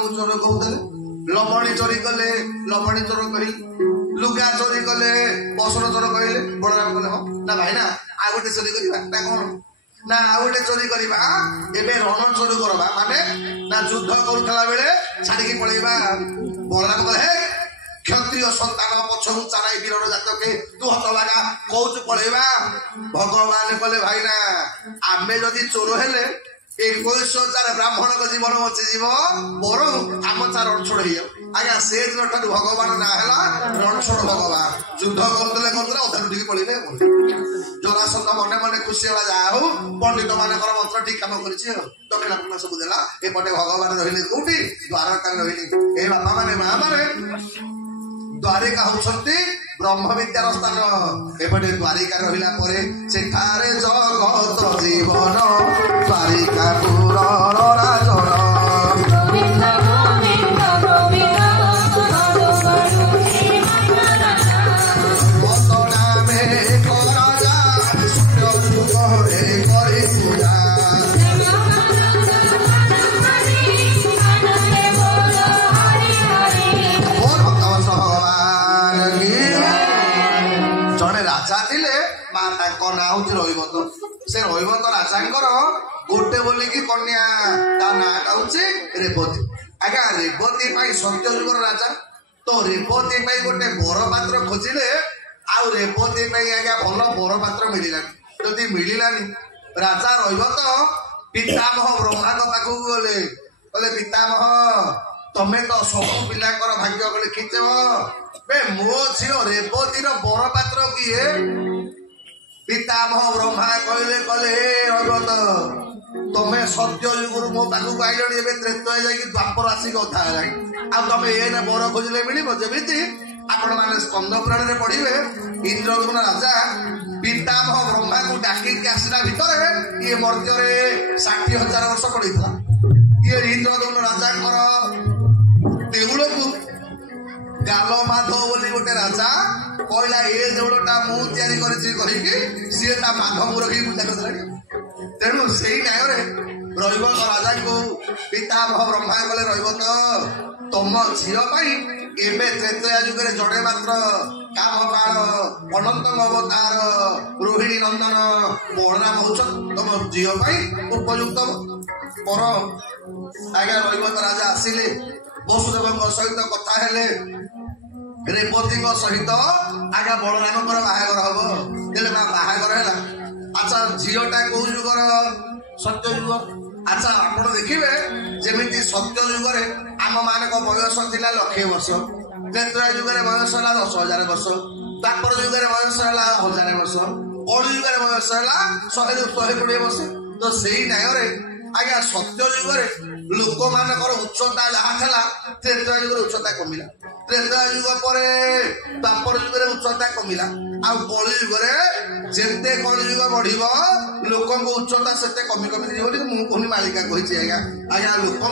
को चोर कहते लवणी चोरी कले लवणी चोर कही लुगा चोरी कले बसन चोर कहले बलराम कहले हाँ ना भाई ना आ गोटे चोरी करवा ना कौन ना आ गोटे चोरी करवा एबे रण चोरी करवा माने ना युद्ध करुला बेले छाड़ी पलैबा बलराम कहले हे क्षत्रिय सन्तान पछू चाराई वीर जात के तू हत लगा कौच पलैबा भगवान कहले भाई ना आमे जदि चोर हेले 21,000 ब्राह्मण को जीवन बचीज बर आम चा रणछोड़ आज्ञा से दिन ठार भगवान ना है रणछोड़ भगवान युद्ध करते अधा लुटिकी पड़े जरासंध मने मने खुशी है जहा हूँ पंडित मान मंत्र ठीक कम कर दक्षिणात्मा सब देला एपटे भगवान रही कौटी द्वारका रही ए बापा माने माँ माने द्वारिका होती ब्रह्म विद्यार स्थान एपटे द्वारिका रहिला परे सेठारे जगत जीवन द्वारिका पुरर राजन रईवत से रईवत राजांकर गोटे बोलिकी कन्या ता ना हूँ रेवती आज्ञा रेवती सत्ययुगर राजा तो रेवती गोटे बर पात्र खोजिले आउ रेवती आज्ञा भल बर पात्र मिललानी जदि मिललानी राजा रईवत पितामह ब्रह्मा पाखक गले कहले पितामह तमें तो सब पिला भाग्य लिखिच बे मो झील रेवतीर बर पात्र किए पितामह ब्रह्मा कहले कहले हे रईवत तमें सत्य युगु मो पाखक आइल त्रेतय जाकि द्वापर आसिक अधा है आ तमें ये बर खोजिले मिल जमी आपण मैंने स्कंद पुराण में पढ़े इंद्रद्युम्न राजा पितामह ब्रह्मा को डाकिक आसला भितर ये मर्त्य 60,000 वर्ष पड़ा ये इंद्रद्युम्न राजा देउल को गाल माधव बोली गोटे राजा कहला ए देउलटा मु तैयारी करिछि कहिकी सी माधव रखी पूजा कर तेणु से न्याय रईवत राजा को पितामह ब्रह्मा कले रईवत तुम झील एबे त्रेतया जुगे जड़े मात्र काम काल अनंत अवतार रोहिणी नंदन बलराम हो तुम झील उपयुक्त पर आज्ञा रईवत राजा आसिले वसुदेव सहित कथा हेले रेवती सहित आज्ञा बलराम बाहागर हम हेले बाहागर है अच्छा झीलटा कौ जुगर सत्य युग अच्छा आप देखिए जमी सत्य जुगे आम मान बयस था 1,00,000 वर्ष त्रेतया जुगे बयस है 10,000 वर्ष द्वापर जुगे बयस है 1,000 वर्ष कलि जुगे बयस है 120 वर्ष तो से न्याय आज्ञा सत्य जुगे लोक मान उच्चता जहाँ था त्रेतया जुगे उच्चता कमिला त्रेतया युग पर द्वापर जुगे उच्चता कमिला आ कलि जुगे जेते कलि युग बढ़ लोक उच्चता से कमी कमी मुझे कहनी मालिका कही आज्ञा आज्ञा लोक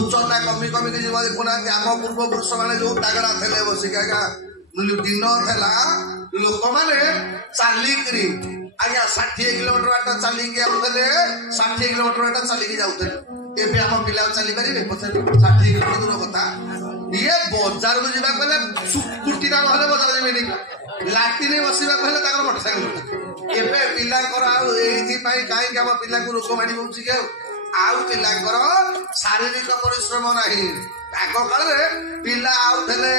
उच्चता कमी कमी देखुना आम पूर्व पुरुष मैंने जो तागड़ा थे बसिक आज्ञा दिन था लोक मैंने चलिकी आज्ञा 60 किलोमीटर बाट चलिकी आउते 60 किलोमीटर बाट चलिकी जाऊे एवं आम पिला चली पारे 60 किलोमीटर दूर कथा ये बजार को जावाक गले स्कूटीटा ना बजार जीवन लाट्रिन बसवाक मोटरसाइकेल एबे पिलांकर कहीं आम पिला रोग माड़ी पड़ुछि कि आउ पिलांकर शारीरिक परिश्रम नहीं आग काल पिला आउले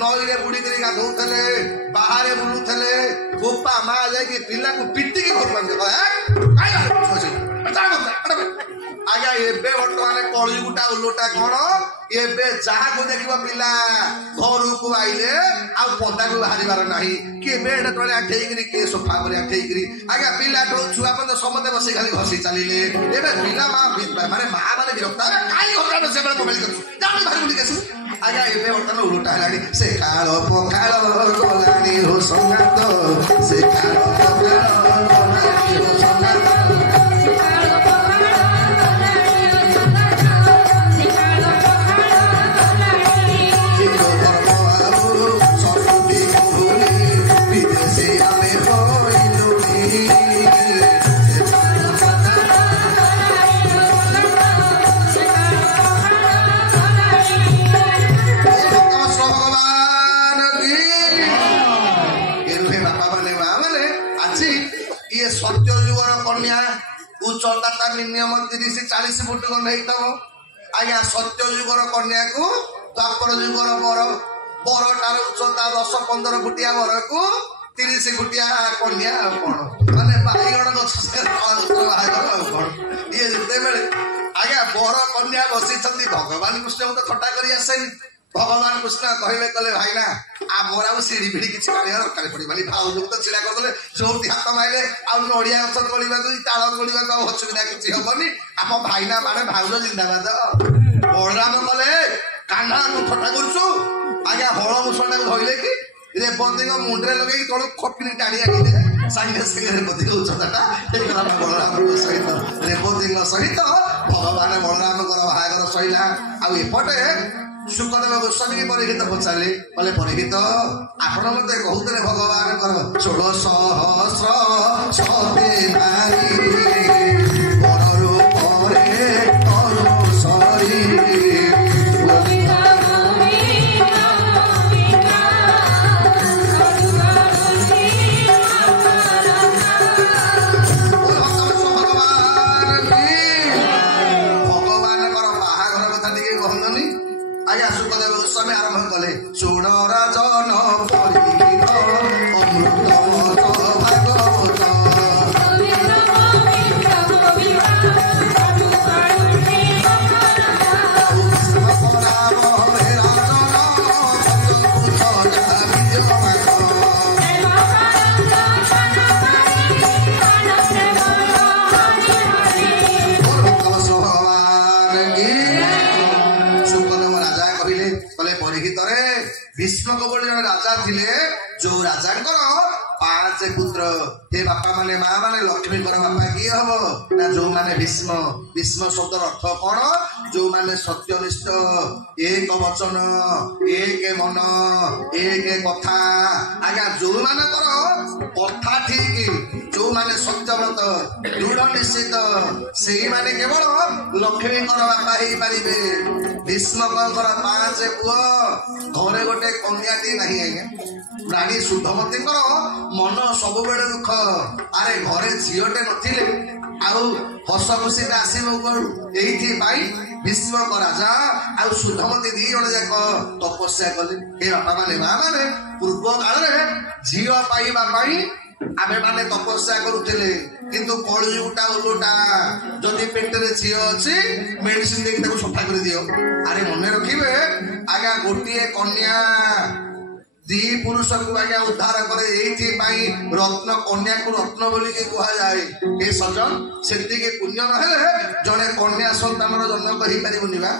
नई बुड़ीक गाधौले बाहर बुलूले बोपा माँ जाकि पिला को पिटिकी घर आज्ञा एबे बर्तमान कलियुगटा उल्टा कौन एबे जहाँ को देख पिला घर को आइले आ पदा को बाहर ना किए बेड तले आठेकरी किए सोफा पर आठेकरी आज्ञा पिला छुआ पे समस्ते बस खाली घसी चलिए एबे पिला माँ माने माँ मैंने विरक्त कहीं से मोबाइल कर भारी बुलिक आसू आज्ञा एबे बर्तमान उल्टा है से काल पखाल गलानी हो संगात से काल पखाल गलानी हो संगात ଉଚ୍ଚତା ମିନିମମ 30-40 ଫୁଟ ଖଣ୍ଡେ ହେଇଥିବ। ଆଜ୍ଞା ସତ୍ୟ ଯୁଗର କନ୍ୟାକୁ ଦ୍ୱାପର ଯୁଗର ବରଟାର ଉଚ୍ଚତା 10-15 ଫୁଟିଆ ବରକୁ 30 ଫୁଟିଆ କନ୍ୟା ଆଉ କଣ ମାନେ ବାଇଗଣ ଗଛ ବାହାଘର ଆଉ କଣ। ଇଏ ଯେତେବେଳେ ଆଜ୍ଞା ବର କନ୍ୟା ବସିଛନ୍ତି ଭଗବାନ କୃଷ୍ଣଙ୍କୁ ତ ଥଟ୍ଟା କରି ଆସେନି। ଭଗବାନ କୃଷ୍ଣ କହିଲେ କଲେ ଭାଇନା ଆମର ଆଉ ସିଢି ଫିଡି କିଛି କରିବା ଦରକାର ପଡିବନି। ଭାଉଜକୁ ତ ଛିଡା କରିଦେଲେ ଯୋଉଠି ହାତ ମାରିଲେ ଆଉ ନଡିଆ ଗଛ ତୋଳିବାକୁ ତାଳ ତୋଳିବାକୁ ଆଉ ଅସୁବିଧା କିଛି ହବନି। ଆମ ଭାଇନା ମାନେ ଭାଉଜ ଜିନ୍ଦାବାଦ। ବଳରାମ କଲେ କାହ୍ନା ତୁ ଥଟ୍ଟା କରୁଛୁ। ଆଜ୍ଞା ହଳ ମୁସଟାକୁ ଧରିଲେ କି ରେବତୀଙ୍କ ମୁଣ୍ଡରେ ଲଗେଇକି ତଳୁ ଖପିନି ଟାଣି ଆଣିଲେ ସାଙ୍ଗେ ସାଙ୍ଗେ ରେବତୀଙ୍କ ଉଚ୍ଚତାଟା ହେଇଗଲା ବଳରାମଙ୍କ ସହିତ। ରେବତୀଙ୍କ ସହିତ ଭଗବାନ ବଳରାମଙ୍କର ବାହାଘର ସଇଲା। ଆଉ ଏପଟେ ଶୁକଦେବ ଗୋସ୍ୱାମୀ ପରୀକ୍ଷିତ ପଚାରିଲେ କହିଲେ ପରୀକ୍ଷିତ ଆପଣ ମତେ କହୁଥିଲେ ଭଗବାନଙ୍କର 16 ସହସ୍ର ନାରୀ ବର ରୂପରେ ତରୁ ସରି ଶୁଣ ରାଜନ ପରୀକ୍ଷିତ ଅମୃତ ଭାଗବତ ଭୀଷ୍ମକ ବୋଲି ଜଣେ ରାଜା ଥିଲେ। ଯୋଉ ରାଜାଙ୍କର 5 ପୁତ୍ର। ଏ ବାପା ମାନେ ମା ମାନେ ଲକ୍ଷ୍ମୀଙ୍କର ବାପା କିଏ ହବ ନା ଯୋଉମାନେ ଭୀଷ୍ମ। ଭୀଷ୍ମ ଶବ୍ଦର ଅର୍ଥ କଣ? ଯୋଉମାନେ ସତ୍ୟନିଷ୍ଠ, ଏକ ବଚନ, ଏକ ମନ, ଏକ କଥା। ଆଜ୍ଞା ଯୋଉମାନଙ୍କର କଥା ଠିକ, ଯୋଉମାନେ ସତ୍ୟବ୍ରତ ଦୃଢ ନିଶ୍ଚିତ, ସେଇମାନେ କେବଳ ଲକ୍ଷ୍ମୀଙ୍କର ବାପା ହେଇପାରିବେ। ଭୀଷ୍ମଙ୍କର 5 ପୁଅ, ଘରେ ଗୋଟେ କନ୍ୟାଟି ନାହିଁ। ଆଜ୍ଞା ରାଣୀ ସୁଧମତୀଙ୍କର ମନ ସବୁବେଳେ ଦୁଃଖ। ଆରେ ଘରେ ଝିଅଟେ ନଥିଲେ ଆଉ ହସ ଖୁସିଟା ଆସିବ କୁଆଡୁ? ଏଇଥିପାଇଁ ଭୀଷ୍ମକ ରାଜା ଆଉ ସୁଧମତୀ 2 ଜଣ ଯାକ ତପସ୍ୟା କଲେ। ଏ ବାପା ମାନେ ମା ମାନେ ପୂର୍ବ କାଳରେ ଝିଅ ପାଇବା ପାଇଁ ଆମେ ମାନେ ତପସ୍ୟା କରୁଥିଲେ। କିନ୍ତୁ କଳିଯୁଗଟା ଓଲଟା। ଯଦି ପେଟରେ ଝିଅ ଅଛି ମେଡିସିନ ଦେଇକି ତାକୁ ସଫା କରିଦିଅ। ଆରେ ମନେ ରଖିବେ ଆଜ୍ଞା ଗୋଟିଏ କନ୍ୟା 2 ପୁରୁଷକୁ ଆଜ୍ଞା ଉଦ୍ଧାର କରେ। ଏଇଥିପାଇଁ ରତ୍ନ କନ୍ୟାକୁ ରତ୍ନ ବୋଲିକି କୁହାଯାଏ। ଏ ସଜନ ସେତିକି ପୁଣ୍ୟ ନହେଲେ ଜଣେ କନ୍ୟା ସନ୍ତାନର ଜନ୍ମ କରିପାରିବନି ବା।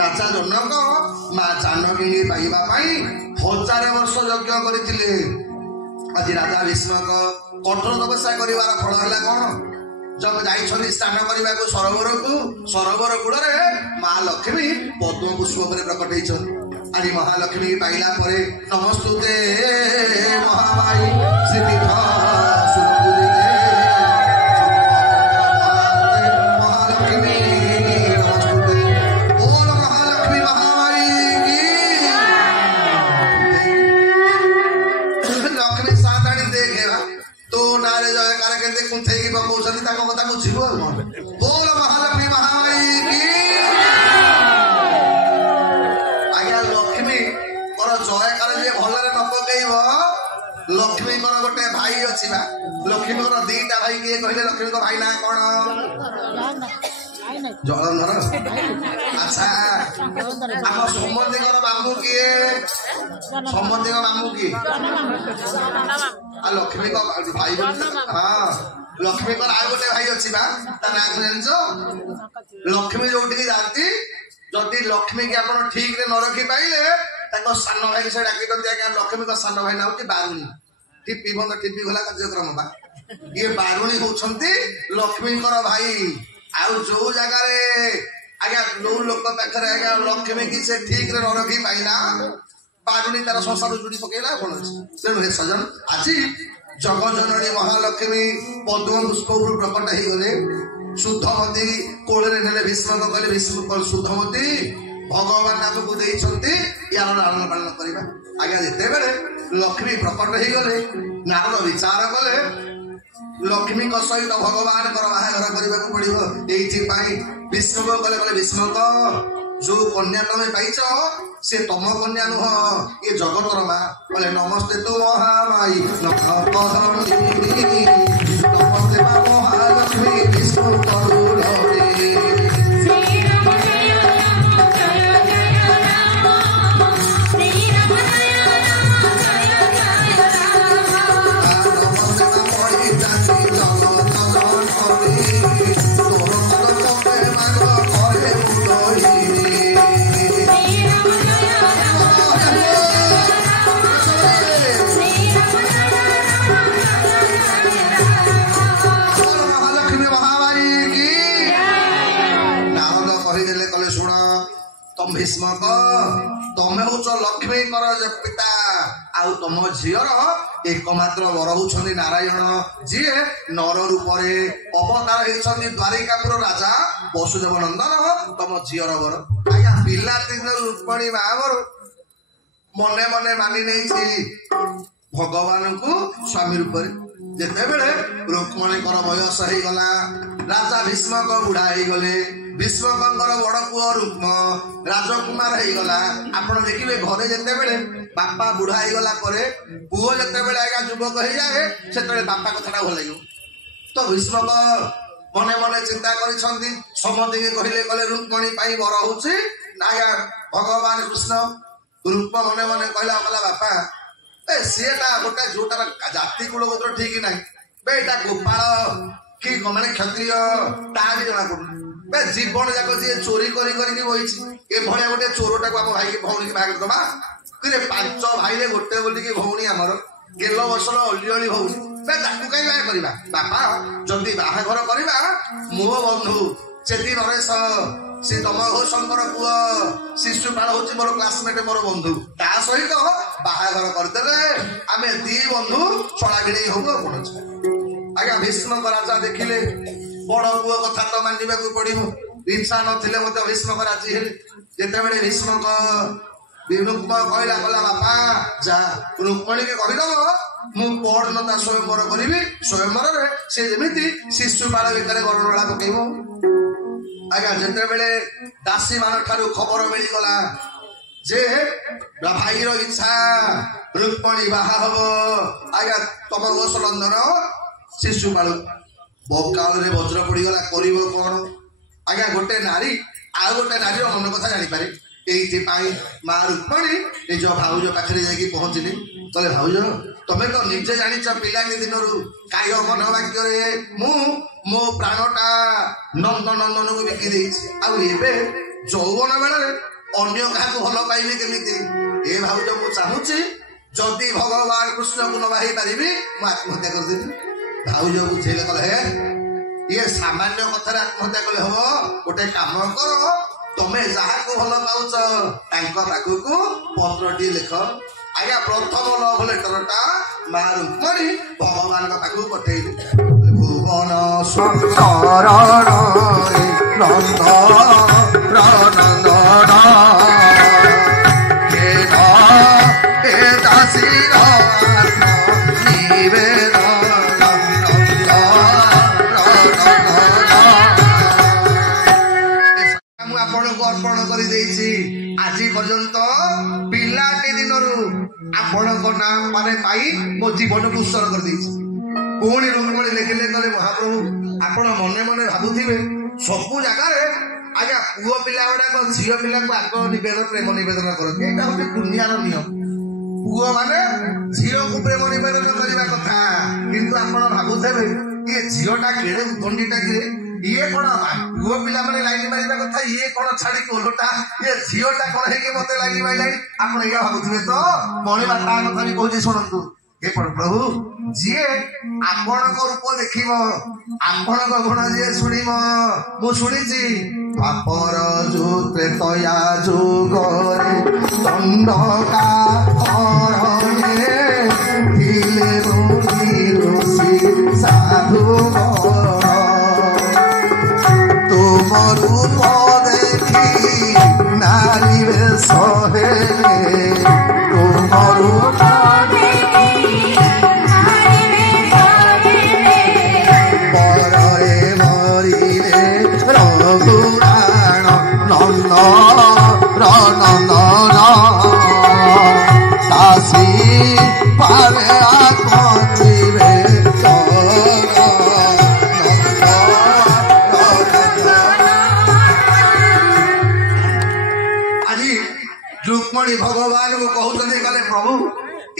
ରାଜା ଜନକ ମା ଜାନକୀଙ୍କୁ ପାଇବା ପାଇଁ 1000 ବର୍ଷ ଯଜ୍ଞ କରିଥିଲେ। ଆଜି ରାଜା ଭୀଷ୍ମକ କଠୋର ତପସ୍ୟା କରିବାର ଫଳ ହେଲା କଣ? ଯାଇଛନ୍ତି ସ୍ନାନ କରିବାକୁ ସରୋବରକୁ। ସରୋବର କୂଳରେ ମା ଲକ୍ଷ୍ମୀ ପଦ୍ମ ପୁଷ୍ପ ଉପରେ ପ୍ରକଟ ହେଇଛନ୍ତି। ଆଜି ମହାଲକ୍ଷ୍ମୀ ପାଇଲା ପରେ ନମସ୍ତୁତେ ମହାମାଇ ଶ୍ରୀପୀଠ ମହାଲକ୍ଷ୍ମୀ ନମସ୍ତୁତେ। ବୋଲ ମହାଲକ୍ଷ୍ମୀ ମହାମାଇ ଲକ୍ଷ୍ମୀ ସାତାଣି ଦେଖେବା ତୋ ନାଁରେ ଜୟକାର କେତେ କୁନ୍ଥେଇକି ପକଉଛନ୍ତି ତାଙ୍କ କଥା ବୁଝିବ। ବୋଲ ମହାଲକ୍ଷ୍ମୀ ମହାମାଇ କି। ଆଜ୍ଞା ଲକ୍ଷ୍ମୀଙ୍କର ଜୟକାର ଯିଏ ଭଲରେ ନ ପକେଇବ। ଲକ୍ଷ୍ମୀଙ୍କର ଗୋଟେ ଭାଇ ଅଛି ବା। ଲକ୍ଷ୍ମୀଙ୍କର 2ଟା ଭାଇ କିଏ କହିଲେ? ଲକ୍ଷ୍ମୀଙ୍କ ଭାଇ ନାଁ କଣ? ଜଳନ୍ଧର। ଆଚ୍ଛା ଆମ ସମନ୍ତିଙ୍କର ମାମୁଁ କିଏ? ସମନ୍ତିଙ୍କ ମାମୁଁ କିଏ? ଆଉ ଲକ୍ଷ୍ମୀଙ୍କ ଭାଇ ହଁ ଲକ୍ଷ୍ମୀଙ୍କର ଆଉ ଗୋଟେ ଭାଇ ଅଛି ବା। ତା ନାଁ ଜାଣିଛ? ଲକ୍ଷ୍ମୀ ଯୋଉଠିକି ଯାଆନ୍ତି ଯଦି ଲକ୍ଷ୍ମୀ କି ଆପଣ ଠିକ ରେ ନ ରଖି ପାଇଲେ ତାଙ୍କ ସାନ ଭାଇ ସେ ଡାକି ଦିଅନ୍ତି। ଆଜ୍ଞା ଲକ୍ଷ୍ମୀଙ୍କ ସାନ ଭାଇ ନାଁ ହଉଛି ବାରୁଣୀ। ଟିପି ବନ୍ଧ ଟିପି ଗଲା କାର୍ଯ୍ୟକ୍ରମ ବା। ଇଏ ବାରୁଣୀ ହଉଛନ୍ତି ଲକ୍ଷ୍ମୀଙ୍କର ଭାଇ। ଆଉ ଯୋଉ ଜାଗାରେ ଆଜ୍ଞା ଯୋଉ ଲୋକ ପାଖରେ ଆଜ୍ଞା ଲକ୍ଷ୍ମୀ କି ସେ ଠିକ ରେ ନ ରଖି ପାଇଲା ବାରୁଣୀ ତାର ସଂସାର ଯୋଡି ପକେଇଲା କଣ ଅଛି। ତେଣୁ ହେ ସଜନ ଆଜି ଜଗଜନନୀ ମହାଲକ୍ଷ୍ମୀ ପଦ୍ମ ପୁଷ୍ପ ଉପରୁ ପ୍ରକଟ ହେଇଗଲେ। ସୁଧମତୀ କୋଳରେ ନେଲେ। ଭୀଷ୍ମକ କହିଲେ ଭୀଷ୍ମ ସୁଧମତୀ ଭଗବାନ ଆମକୁ ଦେଇଛନ୍ତି ୟାର ଲାଳନ ପାଳନ କରିବା। ଆଜ୍ଞା ଯେତେବେଳେ ଲକ୍ଷ୍ମୀ ପ୍ରକଟ ହେଇଗଲେ ନାରଦ ବିଚାର କଲେ लक्ष्मी सहित भगवान बाहाघर करने पड़ो। ये विष्णु को कले विष्णु जो कन्या तुम पाइच से तम कन्या नुह ये जगतर माँ बोले नमस्ते तु महामाई नमस्ते महालक्ष्मी विष्णु भीष्म तमें हूँ लक्ष्मी पिता आउ तुम झीर एकमात्र वर होती नारायण जी नर रूप अवतार होती द्वारिकापुर राजा वसुदेव नंदन तुम झीर वर आज्ञा पिला दिन रुक्मणी महावर मने मने मानि नहीं भगवान को स्वामी रूप जिते बेले रुक्मणी बयस हो गला राजा भीष्म बुढ़ा हो गले भीष्मकर बड़ पुओ रुक्म राजकुमार हो गला। आपण देखिए घरे जिते बेले बापा बुढ़ा हो गला पुओ जिते बेले आज्ञा युवक हो जाए से बापा कथा भल लगे तो भीष्म मने मने चिंता कर समझे कहले कले रुक्मणी वर हो भगवान कृष्ण रुक्म मने मने कहला बापा सीटा गोटे जो तार जाति कुलगोत्र ठीक ना बेटा गोपाल कि मैंने क्षत्रिय ता भी जना पड़ू जीवन जाक जी चोरी करी बही भाया गोटे चोरटा को आम भाई भौणी की बाहर दबा कि 5 भाई गोटे बोलिकी भौणी आमर गेल बसल अली भौणी कहीं बाह करवा बापा जदि बाहाघर करवा मो बंधु चेती नरेश सी तम घोषंकर पुओ शिशुपाल हूँ मोर क्लासमेट मोर बंधु ता सहित बाहाघर करदे आम दी बंधु चलागिणी हूँ आज्ञा भीष्म राजा देखिले बड़ पुओ कथा तो मानवा पड़ो इच्छा नथिले भीष्म राजी हेले जिते बड़े भीष्म रुक्म कहला कहला बापा जा रुक्मणी के कहीदब मु पौर्णता स्वयंवर करी स्वयंवर से जमी शिशुपाल भितर गरणला पकेब आज्ञा जिते बेले दासी मान ठारू खबर मिलगला जे भाईर इच्छा रुक्मणी बाहा हम आज्ञा तम घोष नंदन शिशुपाल काल वज्र पड़गला कर कौन आज्ञा गोटे नारी आ गोटे नारी मन कथा जापारे ये माँ रुक्मणी निज भाउज पाखे जाकि पहुँचली कहले भाउज तमें तो निजे जाच पिला दिन काय मन वाक्य मो प्राणटा नंदनंदन को बिकी आबे यौवन बेले अन्य क्या भल पाइबी केमी ए भाउज मु चाहूँगी जदि भगवान कृष्ण को न बाही पारि मु आत्महत्या करदेवी भाउज बुझेले कहे हे ये सामान्य कथा आत्महत्या कले हम गोटे काम कर तमें जहाँ को भल पाच पाखक पत्रटी लिख आज्ञा प्रथम लव लेटरटा माँ रुक्मणी भगवान पाखक पठे भुवन सुंदर आज पर्यंत पिलाटी दिन आपण पाई मो जीवन को उत्सर्ग कर पुणी रुक्मणी लिखिले कहले महाप्रभु आपण मने मने भावुथिबे सबु जगार आज्ञा पुओ पिला गुड़ाक झील पिला को आग नवेदन प्रेम नवेदन करते यहाँ गोटे दुनियार नियम पुओ माने झील को प्रेम नवेदन करने कथा किंतु आपण भावुथे ये झीलटा केड़े उदंडीटा कि ये कौन पुओ पिला मैंने लाइन मारिबा कथा ये कौन छाड़ी ओलटा ये झीलटा कौन है मत लाइन मारिलानी आप भावुथे तो मणिमा ता कथा भी कहूँ शुणु हे प्रभु जी आपण रूप देख आपण गुण जी शुण मु शुणी बापर जो त्रेतया जुगरे दंडका साधु तुम रूप देखी नारी सहेले तुम रूप रुक्मणी भगवान को कहते कहले प्रभु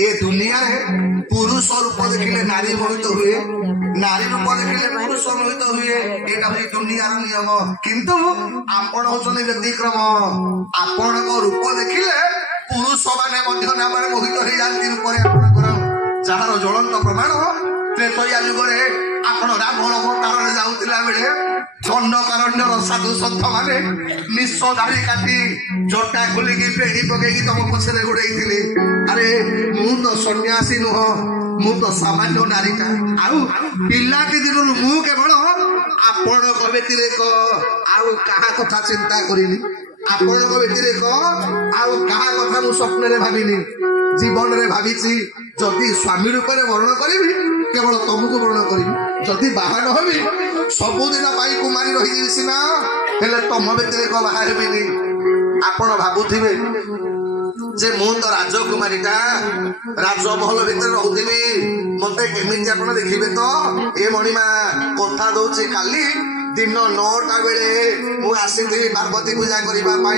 ए दुनिया पुरुष रूप देखिले नारी मोहित हुए नारी रूप देखिले पुरुष मोहित हुए एटा भी दुनिया नियम किंतु आपण होचने व्यतिक्रम आपण को रूप देखिले पुरुष माने मध्य नामरे मोहित हो जाती रूप आपणकर जहार ज्वलंत प्रमाण त्रेतया युगरे आपण रावण अवतार जाउतिला बेले दंडकारण्यर साधु सन्थ माने निश्च दाढ़ी काटी जटा खोलिकी पेड़ी पकईकी तुम पछरे गोड़े अरे मु तो सन्यासी नुह मु तो सामान्य नारीटा आउ पिलाटी दिन मु केवल आपण व्यतिरेक आउ कहा कथा चिंता करिनी आपण व्यतिरेक आउ कहा कथा मु स्वप्न भाविनी जीवन रे भाविची जदि स्वामी रूप में वर्ण करी केवल तुमको वर्ण करी जदि बाहा न होबी सबुदिन कुमारी रही सीना हेले तुम व्यतिरेक बाहर भी आपण भावुथिबे जे मु तो राजकुमारीटा राजमहल भितर रहूथी मते केमिति आपण देखिबे तो ए मणिमा कथा दउची काली दिन 9टा बेले मु आसी पार्वती पूजा करने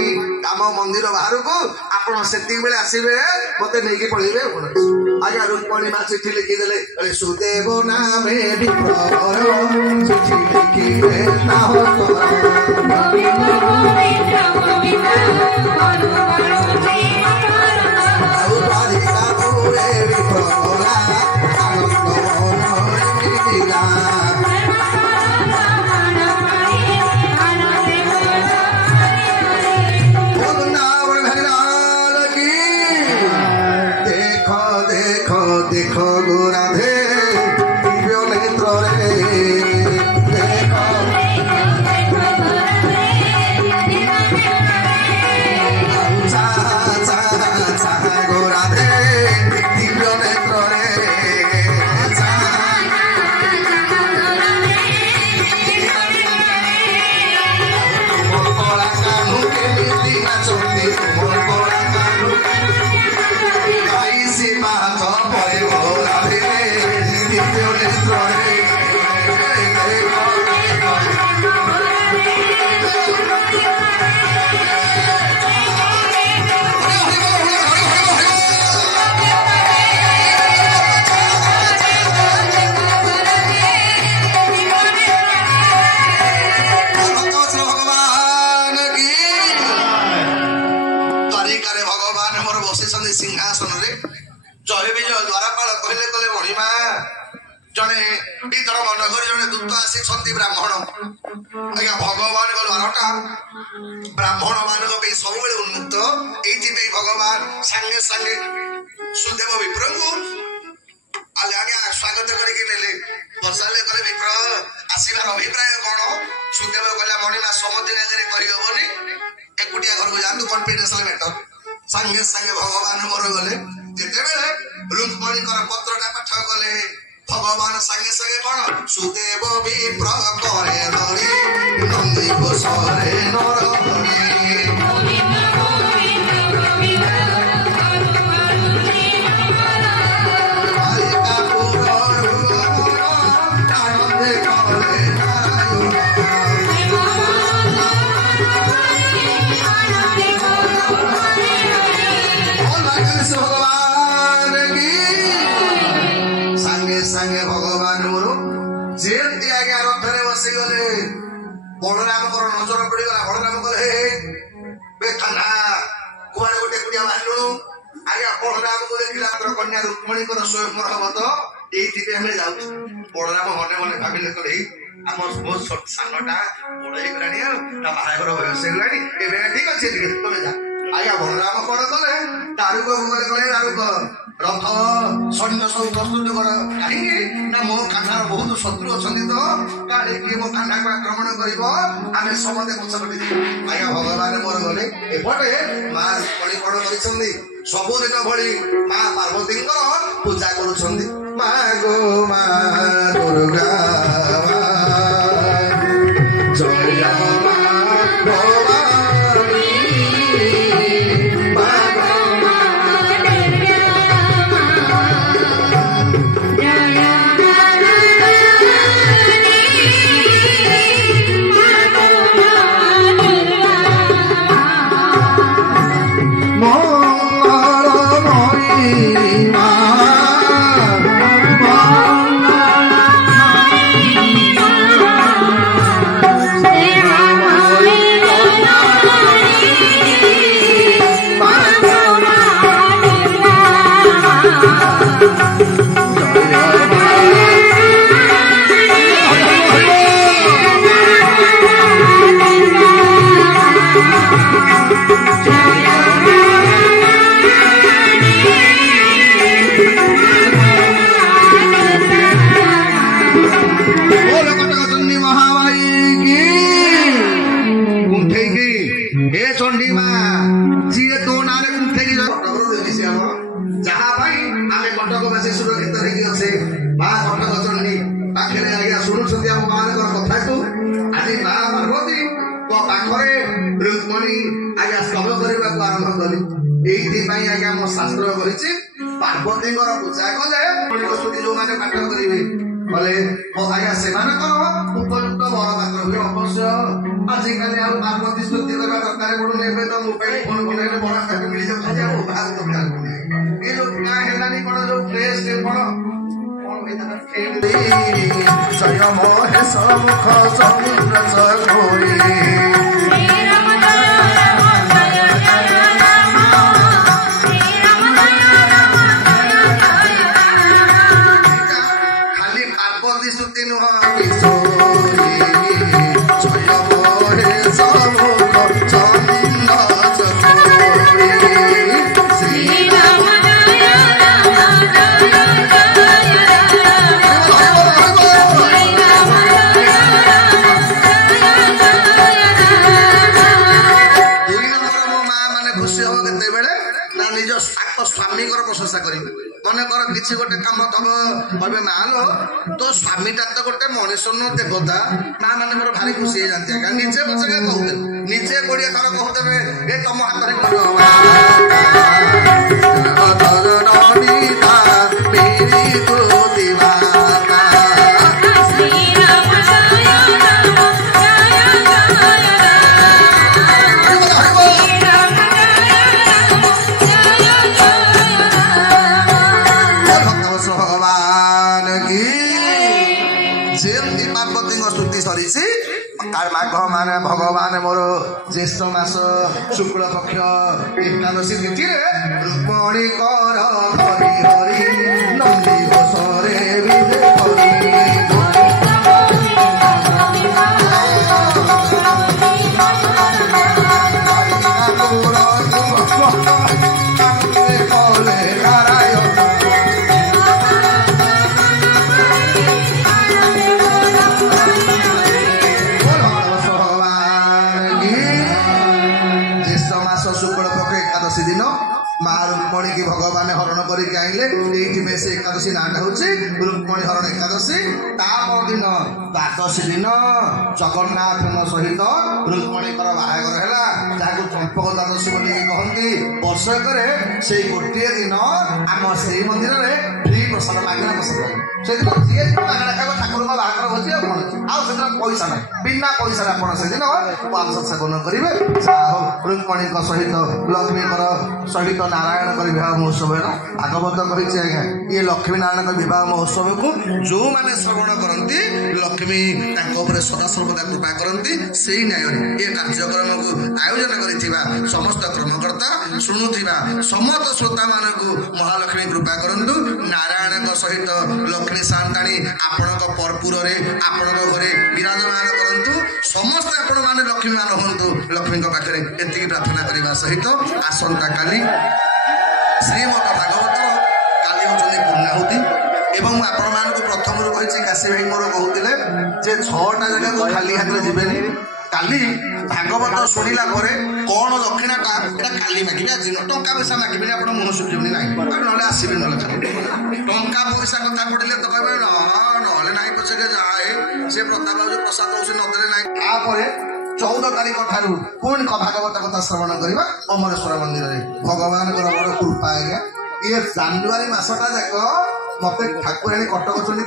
आम मंदिर बाहर को आपण से बेले आसबे मत नहीं पढ़े आज्ञा रुक्मणी माँ चिठी लिखिदे सुदेव नामे सिंहासन जय विजय द्वारपाल कहले कहले मणिमा जड़े विदर्भ नगर जड़े दूत आसी ब्राह्मण आज्ञा भगवान द्वारटा ब्राह्मण मान सब उन्मुक्त ये भगवान सांगे सांगे सुदेव विप्र को आज्ञा स्वागत करके बसाले कले विप्र आसबार अभिप्राय कौन सुदेव कहला मणिमा समझ आगे कहबनी एकुटिया घर को जातु कन्फिडेंशियल मैटर सांगे सांगे भगवान मोर गले जेतेबेले रुक्मणीकर पत्रटा पाठ कले भगवान सांगे सांगे कौन सुदेव विप्र करे धरी नंदी घोषरे नर बलराम नजर पड़गला बलराम कहे कुआड़े गोटे कुड़िया बाहर आज्ञा बलराम को देखला कन्या रुक्मणी स्वयं हम तो ये जाऊ बलराम मने मने भाविले कले आम बहुत सानटा बड़ होगा बाहर बयस होगा ठीक अच्छे तुम जा आज्ञा बलराम कौन कले दारुक कले दारुक रथ सैन्य सब प्रस्तुत कर कहीं ना मो कान्हार बहुत शत्रु अच्छा तो काले किए मो कान्हा को आक्रमण कर आम समझे पछपटे आज्ञा भगवान मोर गले एपटे माँ रुक्मणी कौन कर सबुदिन भली माँ पार्वती पूजा कर माँ गो माँ दुर्गा जय Oh এইଥିପାଇଁ ଆଜ୍ଞା ମୋ ଶାସ୍ତ୍ର କହିଛି ପାର୍ବତୀଙ୍କର ପୂଜା କଲେ ସ୍ତୁତି ଯୋଉମାନେ ପାଠ କରିବେ କଲେ ଆଜ୍ଞା ସେମାନଙ୍କର ଉପଯୁକ୍ତ ବର ପାତ୍ର ହୁଏ। ଅବଶ୍ୟ ଆଜିକାଲି ଆଉ ପାର୍ବତୀ ସ୍ତୁତି କରିବା ଦରକାର ପଡୁନି। ଏବେ ତ ମୋବାଇଲ ଫୋନ କିଣିଲେ ବଡ ଖାଦ୍ୟ ମିଳିଯାଉଛି ଆଉ ବାହାର ଦରକାର ପଡୁନି। ଏ ଯୋଉ ଗାଁ ହେଲାନି କଣ ଯୋଉ ଡ୍ରେସ କଣ ଜୟ ମହେଶ ମୁଖ ସମୁଦ୍ର ସୋଇ ମନେକର କିଛି ଗୋଟେ କାମ ତମ କହିବେ ମା ଲୋ ତୋ ସ୍ୱାମୀଟା ତ ଗୋଟେ ମଣିଷ ନୁହଁ ଦେବତା। ମା ମାନେ ମୋର ଭାରି ଖୁସି ହେଇଯାନ୍ତି ଆଜ୍ଞା। ନିଜେ ପଛକେ କହୁଦେବେ, ନିଜେ କୋଡ଼ିଏ ଥର କହୁଦେବେ ଏ ତମ ହାତରେ ମାନେ ଭଗବାନ ମୋର ଜ୍ୟେଷ୍ଠ ମାସ ଶୁକ୍ଳ ପକ୍ଷ ଏକାଦଶୀ ତିଥିରେ ରୁକ୍ମଣୀଙ୍କର ହରି ହରି ନନ୍ଦୀ ଘୋଷରେ ବିଜେ ହରି ଭଗବାନ ହରଣ କରିକି ଆଇଲେ। ଏଇଥିପାଇଁ ସେ ଏକାଦଶୀ ନାଁଟା ହଉଛି ରୁକ୍ମଣୀ ହରଣ ଏକାଦଶୀ। ତା ପରଦିନ ଦ୍ୱାଦଶୀ ଦିନ ଜଗନ୍ନାଥଙ୍କ ସହିତ ରୁକ୍ମଣୀଙ୍କର ବାହାଘର ହେଲା, ଯାହାକୁ ଚମ୍ପକ ଦ୍ୱାଦଶୀ ବୋଲିକି କହନ୍ତି। ବର୍ଷକରେ ସେଇ ଗୋଟିଏ ଦିନ ଆମ ଶ୍ରୀମନ୍ଦିରରେ ଫ୍ରି ପ୍ରସାଦ ମାଗଣା ପ୍ରସାଦ। ସେଦିନ ଯିଏ ମାଗଣା ଖାଇବ ଠାକୁରଙ୍କ ବାହାଘର ଭୋଜି ଆଉ କଣ ଅଛି। ଆଉ ସେଦିନ ପଇସା ନାହିଁ, ବିନା ପଇସାରେ ଆପଣ ସେଦିନ ପାଂଶ ସେବନ କରିବେ। ଯାହା ହଉ ରୁକ୍ମଣୀଙ୍କ ସହିତ ଲକ୍ଷ୍ମୀଙ୍କର ସହିତ ନାରାୟଣଙ୍କର ବିବାହ ମହୋତ୍ସବ ହେଲା। ଭାଗବତ କହିଛି ଆଜ୍ଞା ଇଏ ଲକ୍ଷ୍ମୀ ନାରାୟଣଙ୍କ ବିବାହ ମହୋତ୍ସବକୁ ଯୋଉମାନେ ଶ୍ରବଣ କରନ୍ତି ଲକ୍ଷ୍ମୀ ତାଙ୍କ ଉପରେ ସଦାସର୍ବଦା କୃପା କରନ୍ତି। ସେଇ ନ୍ୟାୟରେ ଏ କାର୍ଯ୍ୟକ୍ରମକୁ ଆୟୋଜନ କରିଥିବା ସମସ୍ତ କର୍ମକର୍ତ୍ତା ଶୁଣୁଥିବା ସମସ୍ତ ଶ୍ରୋତା ମାନଙ୍କୁ ମହାଲକ୍ଷ୍ମୀ କୃପା କରନ୍ତୁ। ନାରାୟଣଙ୍କ ସହିତ ଲକ୍ଷ୍ମୀ ସାନ୍ତାଣୀ ଆପଣଙ୍କ ପରପୁରରେ ଆପଣଙ୍କ ଘରେ ବିରାଜମାନ କରନ୍ତୁ। ସମସ୍ତେ ଆପଣ ମାନେ ଲକ୍ଷ୍ମୀମାନ ହୁଅନ୍ତୁ ଲକ୍ଷ୍ମୀଙ୍କ ପାଖରେ। ଏତିକି ପ୍ରାର୍ଥନା କରିବା ସହିତ ଆସନ୍ତା କାଲି ଶ୍ରୀମଦ ଭାଗବତର କାଲି ହେଉଛନ୍ତି ପୂର୍ଣ୍ଣାହୁତି। ଏବଂ ମୁଁ ଆପଣମାନଙ୍କୁ ପ୍ରଥମରୁ କହିଛି କାଶୀ ଭାଇ ମୋର କହୁଥିଲେ ଯେ 6ଟା ଜାଗାକୁ ଖାଲି ହାତରେ ଯିବେନି। କାଲି ଭାଗବତ ଶୁଣିଲା ପରେ କଣ ଦକ୍ଷିଣାଟା ଏଟା କାଲି ମାଗିବେ, ଆଜି ଟଙ୍କା ପଇସା ମାଗିବେନି। ଆପଣ ମୁହଁ ଶୁଖିବନି ନାହିଁ, ନହେଲେ ଆସିବେ ନହେଲେ ଟଙ୍କା ପଇସା କଥା ପଡ଼ିଲେ ତ କହିବେ ନହେଲେ ନାହିଁ ପଛକେ ଯାଏ ସେ ପ୍ରତାପ ହଉଛି ପ୍ରସାଦ ହଉଛି ନଦେଲେ ନାହିଁ। ତାପରେ 14 ତାରିଖ ଠାରୁ ପୁଣି ଭାଗବତ କଥା ଶ୍ରବଣ କରିବା ଅମରେଶ୍ୱର ମନ୍ଦିରରେ। ଭଗବାନଙ୍କର ବଡ଼ କୃପା ଆଜ୍ଞା। ଇଏ ଜାନୁଆରୀ ମାସଟା ଯାକ ମତେ ଠାକୁରାଣୀ କଟକ ଚଣ୍ଡୀ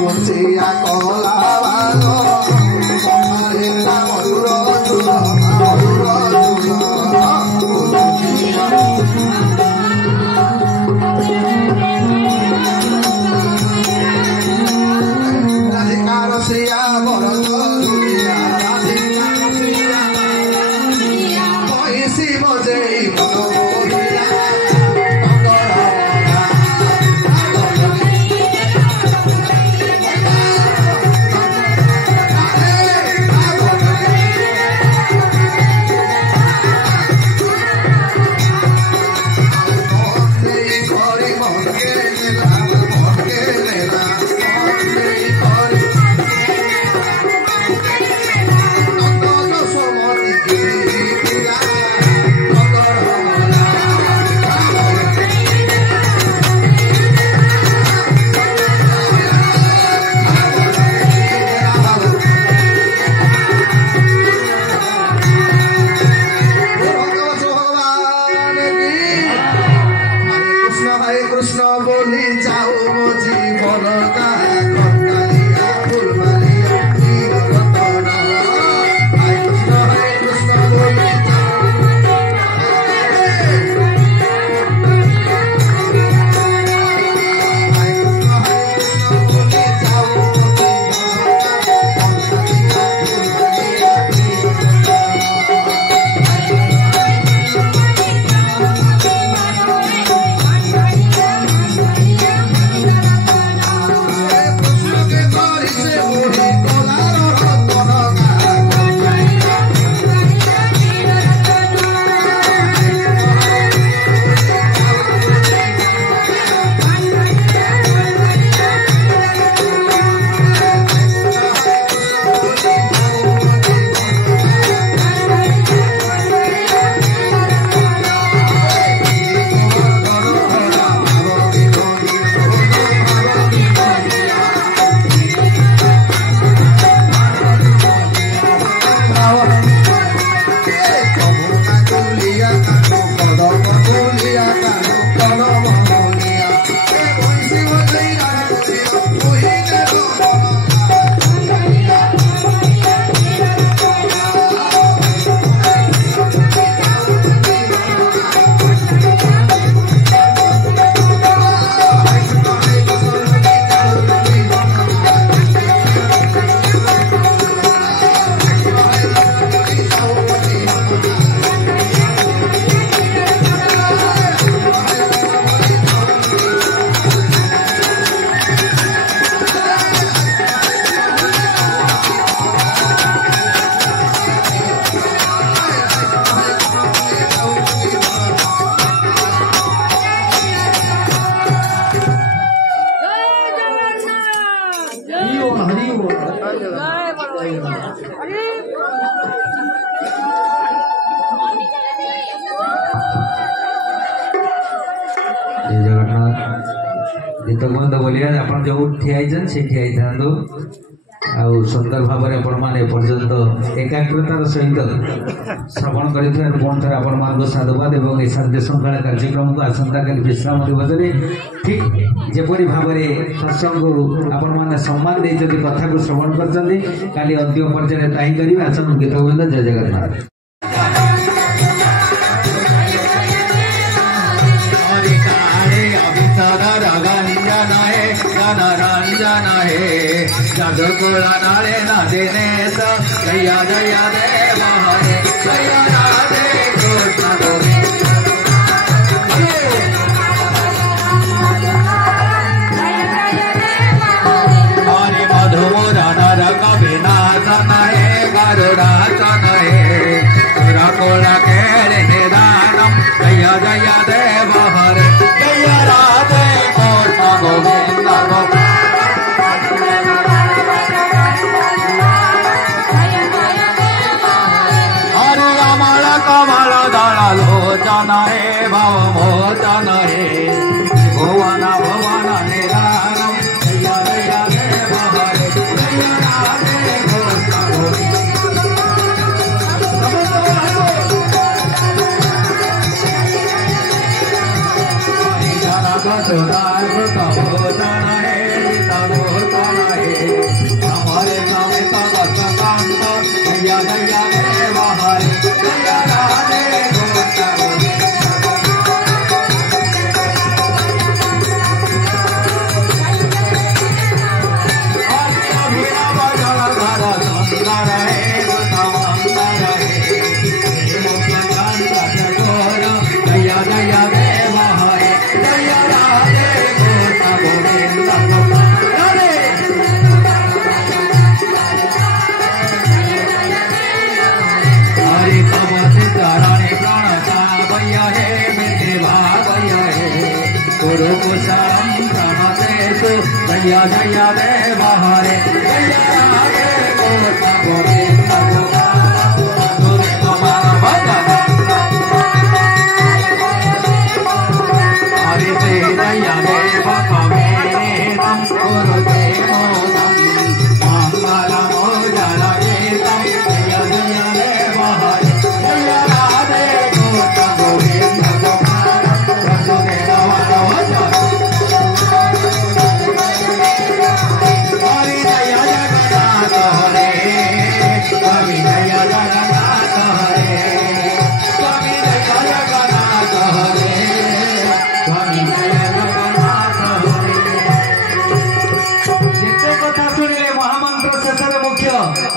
कुचिया कला भालो मारिला मधुर झुल राधिकार श्रिया भरत दुनिया राधिकार श्रिया महिषी बजेई मन मोहिया गीत बंद बोलिया आप जो ठियाईन से ठियाई था सुंदर भाव में पर्यंत एकाग्रतार सहित श्रवण कर साधुवाद और साध्य श्रृंखला कार्यक्रम को आसंता काली विश्राम दिवस ठीक जपरी भाव में सत्संग आपण सम्मान दे कथा को श्रवण कर अंतिम पर्याय ताही करेंगे आसन गीत बंद जय जगन्नाथ जादू कोला नारे ना देने तो जया जया देव हरे जया राधे कृष्ण गोविंद हरि मधुरा नर कवि नाचन हे गरुड़ाचन हे सुरा कोला केरे निदानम जया जया देव हरे जया राधे कृष्ण गोविंद लोचन हे भव मोचन हे भुवन भुवन निदानम जया जया देव हरे जया राधे कृष्ण गोविंद जन गो सुदाय भूषण हे कुशलम प्रणतेषु जय जय देव हरे जय राधे कृष्ण गोविंद गुरुदेव माधव हरे जय देव कमेरे नम गुरुदेव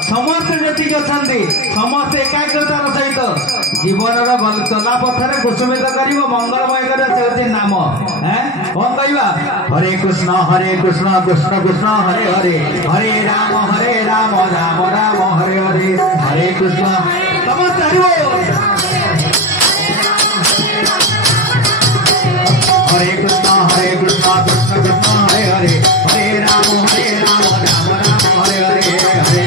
समस्ते जी समस्त एकाग्रतार सहित जीवन चला पथरे कुसुमित कर मंगलमय कर नाम कौन कहवा हरे कृष्ण कृष्ण कृष्ण हरे हरे हरे राम राम राम हरे हरे हरे कृष्ण समस्त हरे कृष्ण कृष्ण कृष्ण हरे हरे हरे राम राम राम हरे हरे हरे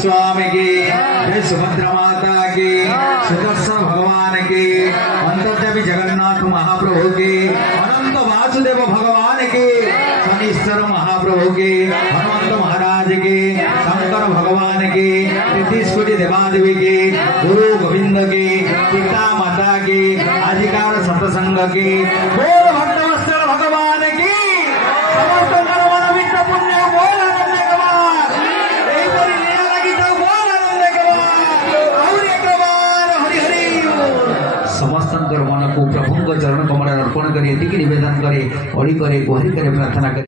स्वामी की जय सुभद्रा माता की सुदर्शन भगवान की अंतर्यामी जगन्नाथ महाप्रभु की अनंत वासुदेव भगवान की शनिश्वर महाप्रभु की हनुमंत महाराज की शंकर भगवान की 33 कोटि देवादेवी की गुरु गोविंद की पिता माता की अधिकार सत्संग की बोल भक्तवत्सल भगवान की समस्त मनोवित्त पुण्य बोल समस्त मन को प्रभु चरण कमल अर्पण कर निवेदन करे ओढ़ी करे गुहारी करे प्रार्थना करे।